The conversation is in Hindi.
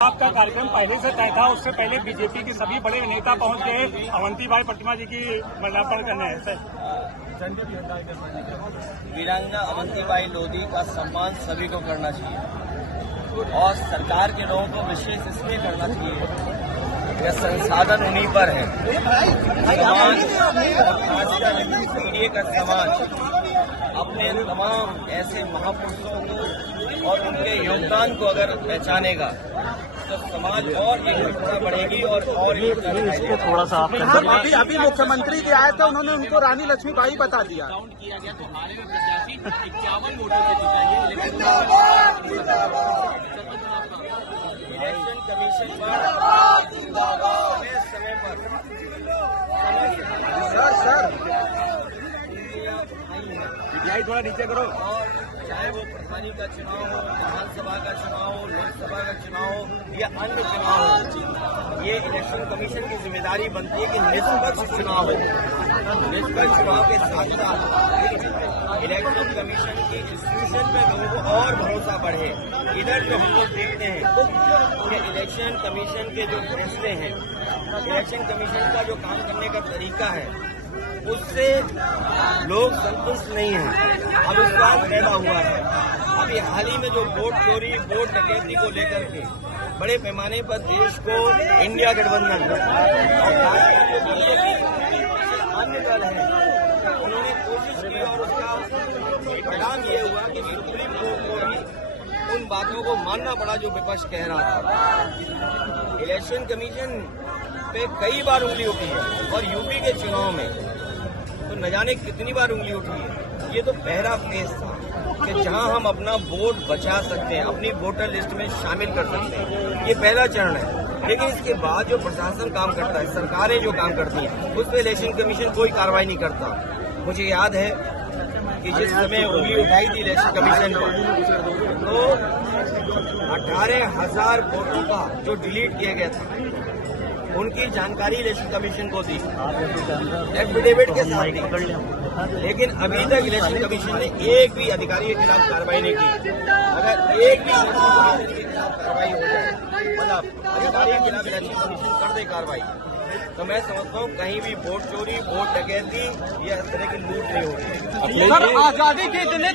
आपका कार्यक्रम पहले से तय था, उससे पहले बीजेपी के सभी बड़े नेता पहुंच गए अवंतीबाई प्रतिमा जी की माल्यार्पण करने हैं। वीरांगना अवंतीबाई लोधी का सम्मान सभी को करना चाहिए और सरकार के लोगों को विशेष इसलिए करना चाहिए कि संसाधन उन्हीं पर है। पीढ़ी का समाज अपने तमाम ऐसे महापुरुषों को और उनके योगदान को अगर पहचानेगा तो समाज और एकता बढ़ेगी और थोड़ा सा अभी मुख्यमंत्री जी आए थे, उन्होंने उनको रानी लक्ष्मीबाई बता दिया। काउंट किया गया तो हमारे में प्रत्याशी 51 वोटों से जीता। ये इलेक्शन कमीशन समय पर थोड़ा नीचे करो। और चाहे वो प्रधानी का चुनाव हो, विधानसभा का चुनाव हो, लोकसभा का चुनाव हो या अन्य चुनाव हो, ये इलेक्शन कमीशन की जिम्मेदारी बनती है कि निष्पक्ष चुनाव हो। निष्पक्ष चुनाव के साथ साथ इलेक्शन कमीशन की इंस्टीट्यूशन में लोगों को और भरोसा बढ़े। इधर जो हम लोग देखते हैं कि इलेक्शन कमीशन के जो फैसले हैं, इलेक्शन कमीशन का जो काम करने का तरीका है, उससे लोग संतुष्ट नहीं हैं। अविश्वास पैदा हुआ है। अभी हाल ही में जो वोट चोरी, वोट डकैती को लेकर के बड़े पैमाने पर देश को इंडिया गठबंधन और अन्य दल है, उन्होंने कोशिश की और उसका परिणाम ये हुआ कि सुप्रीम कोर्ट को भी उन बातों को मानना पड़ा जो विपक्ष कह रहा था। इलेक्शन कमीशन पे कई बार उंगली उठी है और यूपी के चुनाव में तो न जाने कितनी बार उंगली उठी है। ये तो पहला फेज था कि जहां हम अपना वोट बचा सकते हैं, अपनी वोटर लिस्ट में शामिल कर सकते हैं। ये पहला चरण है। लेकिन इसके बाद जो प्रशासन काम करता है, सरकारें जो काम करती हैं, उस पर इलेक्शन कमीशन कोई कार्रवाई नहीं करता। मुझे याद है कि जिस समय उंगली उठाई थी इलेक्शन कमीशन पर, तो 18,000 वोटों का जो डिलीट किया गया था, उनकी जानकारी इलेक्शन कमीशन को दी, एफिडेविट के साथ दी। लेकिन अभी तक इलेक्शन कमीशन ने एक भी अधिकारी के खिलाफ कार्रवाई नहीं की। अगर एक भी इलेक्शन कमीशन के खिलाफ कार्रवाई हो जाए, मतलब अधिकारी के खिलाफ इलेक्शन कमीशन कर दे कार्रवाई, तो मैं समझता हूँ कहीं भी वोट चोरी, वोट डकैती या इस तरह की लूट नहीं होगी। आजादी के इतने